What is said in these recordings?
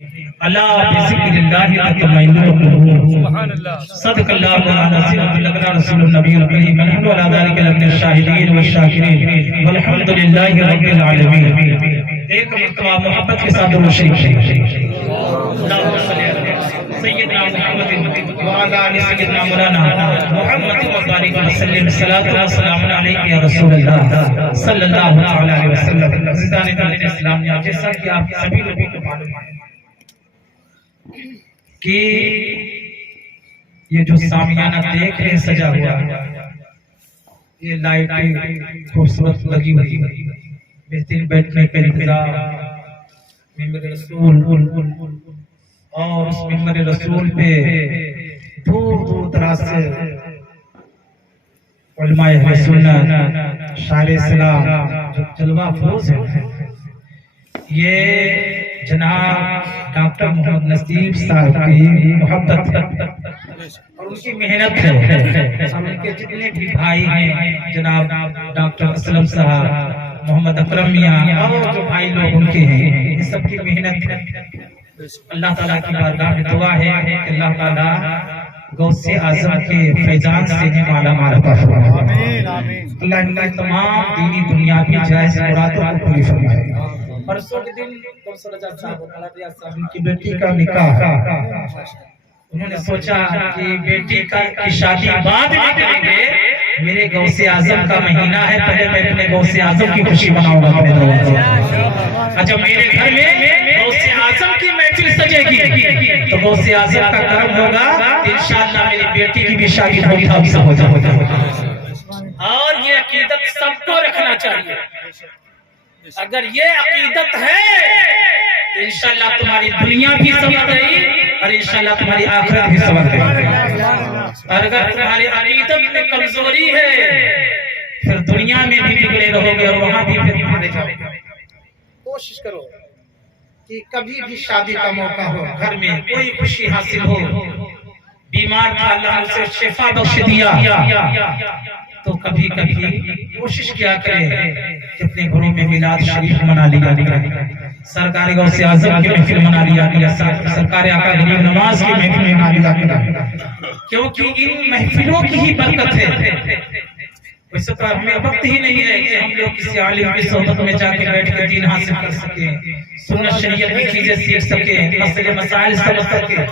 اللہ بذکر اللہ تطمئن القلوب صدق اللہ مولانا سیدنا رسول النبی الکریم ونحن علی ذلک لمن الشاہدین والشاکرین والحمد للہ رب العالمین۔ ایک مرتبہ محبت کے ساتھ درود شریف اللہم صلی علی سیدنا محمد وعلی آل سیدنا مولانا محمد وبارک وسلم صلاۃ و سلام علیک یا رسول اللہ صلی اللہ علیہ وسلم۔ عزیزان دین اسلام، جیسا کہ آپ سبھی لوگوں کو معلوم ہے کہ یہ جو سامیانہ دیکھ رہے سجا ہوا، یہ لائٹیں خوبصورت لگی ہوئی، بہترین بیٹھنے کا انتظام، ممبر رسول، اور اس ممبر رسول پہ دور دور دراز سے علماء اہل سنت، شاعر اسلام جو جلوہ افروز ہیں، یہ جناب ڈاکٹر محمد نصیب صاحب کی محبت اور ان کی محنت ہے، اور ان کے جتنے بھی بھائی ہیں جناب ڈاکٹر اسلم صاحب، محمد اکرم میاں اور جو بھائی لوگ ان کے ہیں، یہ سب کی محنت ہے۔ اللہ تعالیٰ کی بارگاہ میں دعا ہے کہ اللہ تعالیٰ غوث اعظم کے فیضان سے ہی مالا مال فرمائے، اللہ ان کی تمام دینی دنیاوی جائز مرادوں کو پوری فرمائے۔ پرسوں کے دن صاحب کی بیٹی کا نکاح، انہوں نے سوچا کہ بیٹی کی شادی بعد میں کریں گے، میرے غوث اعظم کا مہینہ ہے، پہلے میں اپنے غوث اعظم کی خوشی مناؤں گا اپنے دور سے۔ اچھا میرے گھر میں غوث اعظم کی محفل سجے گی تو غوث اعظم کا کرم ہوگا، انشاءاللہ میری بیٹی کی بھی شادی ہوگی، ہم سب ہو جائے۔ اور یہ عقیدت سب کو رکھنا چاہیے، اگر یہ عقیدت ہے تو انشاءاللہ تمہاری دنیا بھی سنور گئی اور انشاءاللہ تمہاری آخرت بھی سنور گئی۔ اور اگر تمہاری عقیدت میں کمزوری ہے پھر دنیا میں بھی بگڑے رہو گے اور وہاں بھی پھر مارے جاؤ گے۔ کوشش کرو کہ کبھی بھی شادی کا موقع ہو، گھر میں کوئی خوشی حاصل ہو، بیمار تھا اللہ نے اسے شفا بخش دیا، تو کبھی کبھی کوشش کیا کریں کہ اپنے گھروں میں میلاد شریف منا لیا کریں، سرکار غوث اعظم کی محفل منا لیا کریں، سرکار آقا غریب نواز کی محفل منا لیا کریں، کیونکہ ان محفلوں کی ہی برکت ہے۔ ویسے تو ہمیں وقت ہی نہیں ہے کہ ہم لوگ کسی عالم کی صحبت میں جا کے بیٹھ کے دین حاصل کر سکیں، سنت شریعت کی چیزیں سیکھ سکیں، مسئلے مسائل سمجھ سکیں۔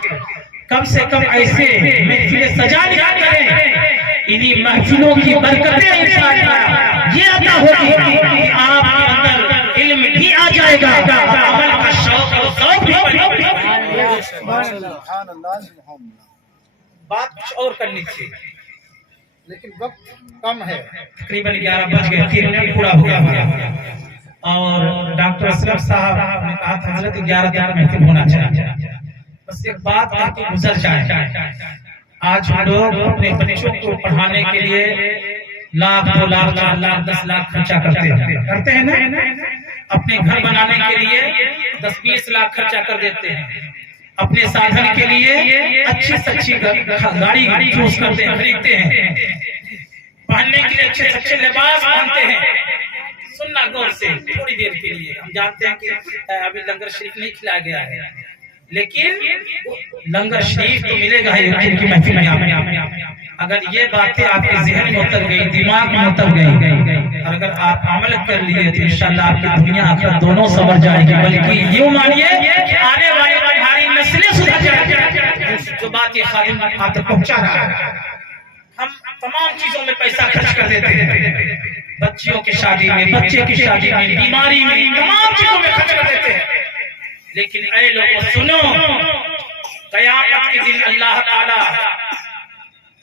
کم سے کم ایسے محفلیں سجا لیا کریں، انہی محفلوں کی برکتیں انشاءاللہ یہ عطا ہوگی کہ آپ کے اندر علم بھی آ جائے گا، عمل کا شوق اور ذوق بھی پیدا ہوگا۔ بات کچھ اور کرنی تھی لیکن وقت کم ہے، تقریباً 11 بج گئے، 3 منٹ پورا ہو گیا، اور ڈاکٹر اسلم صاحب نے کہا تھا حضرت 11 تک محفل ہونا چاہیے۔ بس ایک بات کہہ کے گزر جائے، آج ہم لوگ اپنے بچوں کو پڑھانے کے لیے لاکھ 2 لاکھ 4 لاکھ 10 لاکھ خرچہ کرتے ہیں نا، اپنے گھر بنانے کے لیے 10-20 لاکھ خرچہ کر دیتے ہیں، اپنے سادھن کے لیے اچھی سے اچھی گاڑی چوز کرتے ہیں، خریدتے ہیں، پہننے کے لیے اچھے سے اچھے لباس پہنتے ہیں۔ سننا غور سے تھوڑی دیر کے لیے، ہم جانتے ہیں کہ ابھی لنگر شریف نہیں کھلایا گیا ہے، لیکن لنگر شریف تو ملے گا ہی ان کی محفل میں۔ اگر یہ باتیں آپ کے ذہن میں اتر گئی، دماغ میں اتر گئی، اور اگر آپ عمل کر لیے تو انشاءاللہ آپ کی دنیا آخرت دونوں سنور جائے گی، بلکہ یوں مانیے کہ آنے والی تمہاری نسلیں سدھر جائیں گی۔ جو بات یہ خادم آپ تک پہنچا رہا ہے، ہم تمام چیزوں میں پیسہ خرچ کر دیتے ہیں، بچیوں کی شادی میں، بچے کی شادی میں، بیماری میں، تمام چیزوں میں خرچ کر دیتے ہیں، لیکن اے لوگوں سنو، قیامت کے دن اللہ تعالیٰ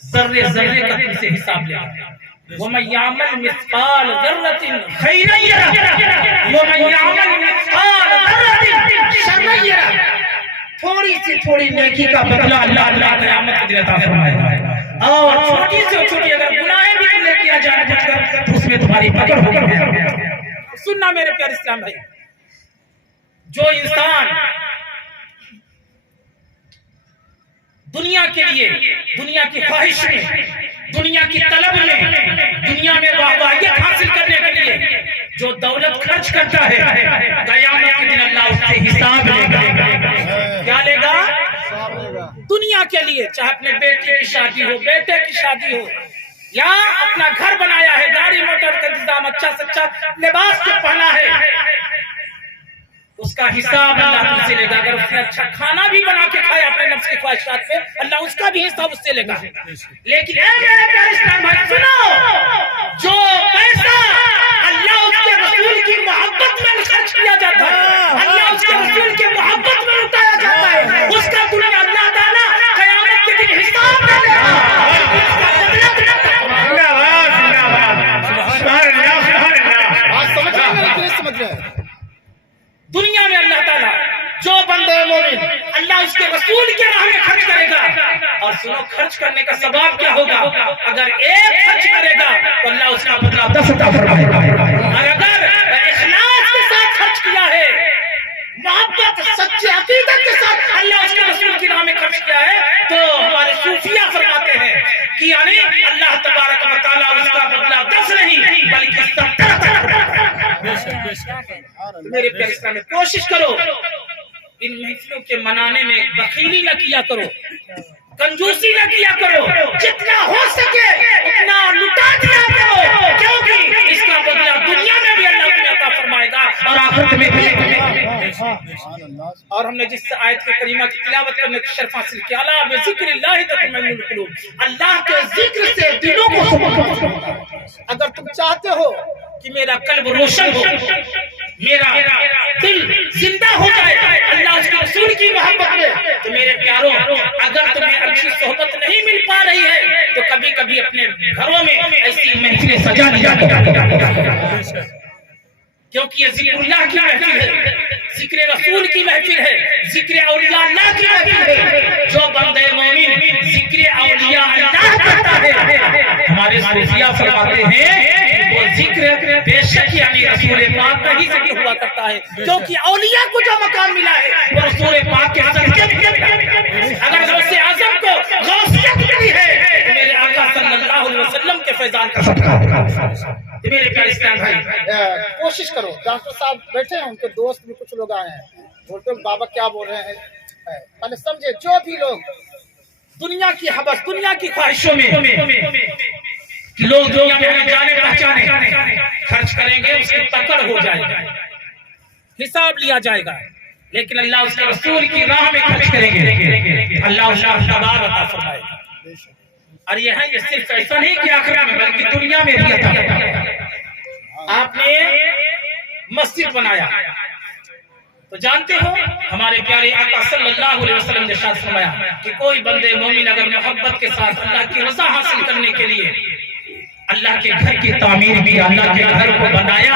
ذرے ذرے کا تم سے حساب لے گا۔ وَمَن يَعْمَلْ مِثْقَالَ ذَرَّةٍ خَيْرًا يَرَهُ وَمَن يَعْمَلْ مِثْقَالَ ذَرَّةٍ شَرًّا يَرَهُ۔ تھوڑی سی تھوڑی نیکی کا بدلہ اللہ تعالیٰ قیامت کے دن عطا فرمائے گا، اور چھوٹی سے چھوٹی اگر گناہیں بھی تم نے کیا جائے بچ کر تو اس میں تمہاری پکڑ ہوگی۔ سننا میرے پیارے اسلام بھائی، جو انسان دنیا کے لیے، دنیا کی خواہش میں، دنیا کی طلب میں، دنیا میں واقعیت حاصل کرنے کے لیے جو دولت خرچ کرتا ہے، قیامت کے دن اللہ اس سے حساب لے گا۔ کے لیے، چاہے اپنے بیٹے کی شادی ہو، بیٹے کی شادی ہو، یا اپنا گھر بنایا ہے، گاڑی موٹر کا انتظام، اچھا سے اچھا لباس کو پہنا ہے، اس کا حساب اللہ تم سے لے گا. اگر اس نے اچھا کھانا بھی بنا کے کھایا اپنے نفس کی خواہشات پہ، اللہ اس کا بھی حساب اس سے لے گا. لیکن اے میرے پیارے اسلام بھائی سنو، جو پیسہ اللہ اس کے رسول کی محبت میں خرچ کیا جاتا ہے، اللہ اس کے رسول کے محبت میں لٹایا جاتا ہے، اس کا دنیا اللہ تعالیٰ قیامت کے دن حساب لے لے گا. دنیا میں اللہ تعالیٰ جو بندے مومن اللہ اس کے رسول کے راہ میں خرچ کرے گا، اور سنو خرچ کرنے کا ثواب کیا ہوگا؟ اگر ایک خرچ کرے گا تو اللہ اس کا بدلہ 10 عطا فرمائے گا، اور اگر اخلاص کے ساتھ خرچ کیا ہے، محبت سچے عقیدت کے ساتھ اللہ اس کے رسول کی راہ میں خرچ کیا ہے، تو ہمارے صوفیہ فرماتے ہیں کہ یعنی اللہ تبارک و تعالیٰ اس کا بدلہ 10 نہیں بلکہ 70 عطا فرمائے. میرے پیارے اسلام میں کوشش کرو ان محفلوں کے منانے میں بخیلی نہ کیا کرو، کنجوسی نہ کیا کرو، جتنا ہو سکے اتنا لٹا دیا کرو، کیونکہ اس کا بدلہ دنیا میں بھی اللہ تمہیں عطا فرمائے گا اور آخرت میں بھی. اور ہم نے جس آیت کے کریمہ کی تلاوت کرنے کی شرف حاصل کیا، الا بذکر اللہ تطمئن القلوب، اللہ کے ذکر سے دلوں کو سکون ملتا ہے. اگر تم چاہتے ہو کہ میرا قلب روشن ہو، میرا دل زندہ ہو جائے اللہ اس کے رسول کی محبت میں، تو میرے پیاروں اگر تمہیں اچھی صحبت نہیں مل پا رہی ہے تو کبھی کبھی اپنے گھروں میں ایسی محفلیں سجا لیا کرو، کیونکہ یہ ذکر اللہ کی محفل ہے، ذکر رسول کی محفل ہے، ذکر اولیاء اللہ کی محفل ہے. جو بندے مومن ذکر اولیاء اللہ کرتا ہے، ہمارے صوفیہ فرماتے ہیں وہ ذکر بے شک یعنی رسول پاک کا ہی ذکر ہوا کرتا ہے، کیونکہ اولیاء کو جو مقام ملا ہے وہ رسول پاک کے صدقے ملا ہے. اگر غوث اعظم کو غوثیت ملی ہے تو میرے آقا صلی اللہ علیہ وسلم کے فیضان کا صدقہ ہے. میرے پیارے اسلام بھائی کوشش کرو، ڈاکٹر صاحب بیٹھے ہیں، ان کے دوست بھی کچھ لوگ آئے ہیں، بولتے ہیں بابا کیا بول رہے ہیں، پہلے سمجھے. جو بھی لوگ دنیا کی حبس، دنیا کی خواہشوں میں لوگ دنیا میں ہمیں جانے پہچانے خرچ کریں گے، اس کی پکڑ ہو جائے گا، حساب لیا جائے گا. لیکن اللہ اس کے رسول کی راہ میں خرچ کریں گے، اللہ اس کا ثواب عطا فرمائے گا. اور یہ ہے، یہ صرف ایسا نہیں کہ آخرت میں بلکہ دنیا میں بھی عطا فرمائے گا. آپ نے مسجد بنایا تو جانتے ہو ہمارے پیارے آقا صلی اللہ علیہ وسلم نے ارشاد فرمایا کہ کوئی بندے مومن اگر محبت کے ساتھ اللہ کی رضا حاصل کرنے کے لیے اللہ کے گھر کی تعمیر کی، اللہ کے گھر کو بنایا،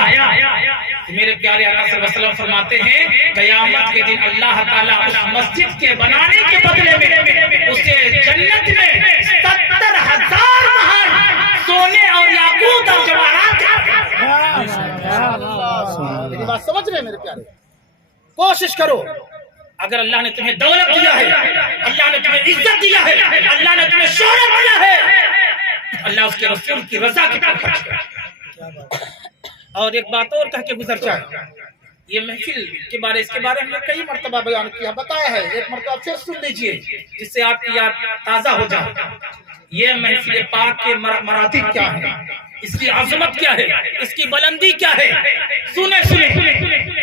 تو میرے پیارے آقا صلی اللہ علیہ وسلم فرماتے ہیں قیامت کے دن اللہ تعالیٰ اس مسجد کے بنانے کے بدلے میں اسے جنت میں 70,000 مہر سونے اور یاقوت اور جواہرات میری بات سمجھ رہے ہیں میرے پیارے. کوشش کرو، اگر اللہ نے تمہیں دولت دیا ہے، اللہ نے تمہیں عزت دیا ہے، اللہ نے تمہیں شہرت دیا ہے، اللہ اس کے رسول کی رضا کی پر خرچ کرو. اور ایک بات اور کہہ کے گزر جائے، یہ محفل کے بارے، اس کے بارے ہم نے کئی مرتبہ بیان کیا، بتایا ہے، ایک مرتبہ پھر سن لیجئے جس سے آپ کی یاد تازہ ہو جائے. یہ محفل پاک کے مراتب کیا ہیں، اس کی عظمت کیا ہے، اس کی بلندی کیا ہے. سنیں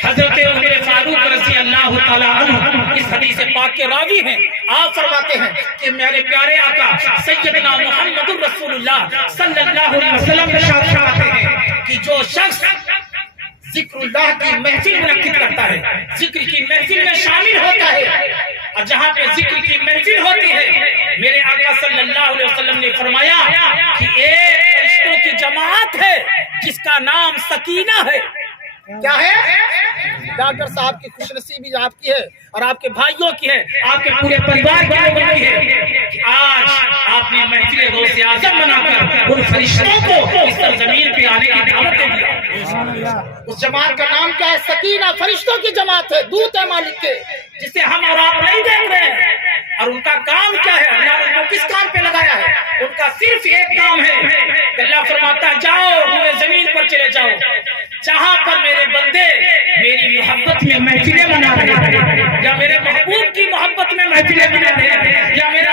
حضرت عمر فاروق رضی اللہ تعالیٰ عنہ اس حدیث پاک کے راوی ہیں. آپ فرماتے ہیں کہ میرے پیارے آقا سیدنا محمد رسول اللہ صلی اللہ علیہ وسلم ارشاد فرماتے ہیں کہ جو شخص ذکر اللہ کی محفل منعقد کرتا ہے، ذکر کی محفل میں شامل ہوتا ہے، اور جہاں پہ ذکر کی محفل ہوتی ہے، میرے آقا صلی اللہ علیہ وسلم نے فرمایا کہ ایک فرشتوں کی جماعت ہے جس کا نام سکینہ ہے. کیا ہے؟ ڈاکٹر صاحب کی خوش نصیبی آپ کی ہے اور آپ کے بھائیوں کی ہے، آپ کے پورے پریوار کے لوگوں کی ہے کہ آج آپ نے محفل غوث اعظم بنا کر ان فرشتوں کو اس زمین پہ آنے کی دعوت دی. اس جماعت کا نام کیا ہے؟ سکینہ. فرشتوں کی جماعت ہے، دودھ ہے مالک کے، جسے ہم اور آپ نہیں دیکھ رہے ہیں. اور ان کا کام کیا ہے؟ اللہ نے ان کو کس کام پہ لگایا ہے؟ ان کا صرف ایک کام ہے کہ اللہ فرماتا ہے جاؤ روئے زمین پر چلے جاؤ، جہاں پر میرے بندے میری محبت میں محفلیں منا رہے ہیں، یا میرے محبوب کی محبت میں محفلیں منا رہے ہیں، یا میرے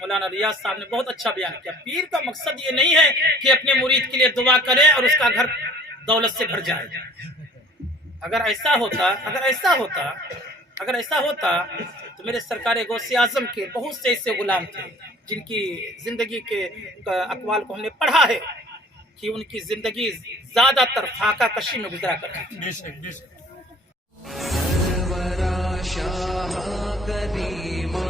مولانا ریاض صاحب نے بہت اچھا بیان کیا. پیر کا مقصد یہ نہیں ہے کہ اپنے مرید کے لیے دعا کرے اور اس کا گھر دولت سے بھر جائے. اگر ایسا ہوتا تو میرے سرکار غوث اعظم کے بہت سے ایسے غلام تھے جن کی زندگی کے اقوال کو ہم نے پڑھا ہے کہ ان کی زندگی زیادہ تر فاقہ کشی میں گزرا کرتی تھی. سرورا شاہ قدیمہ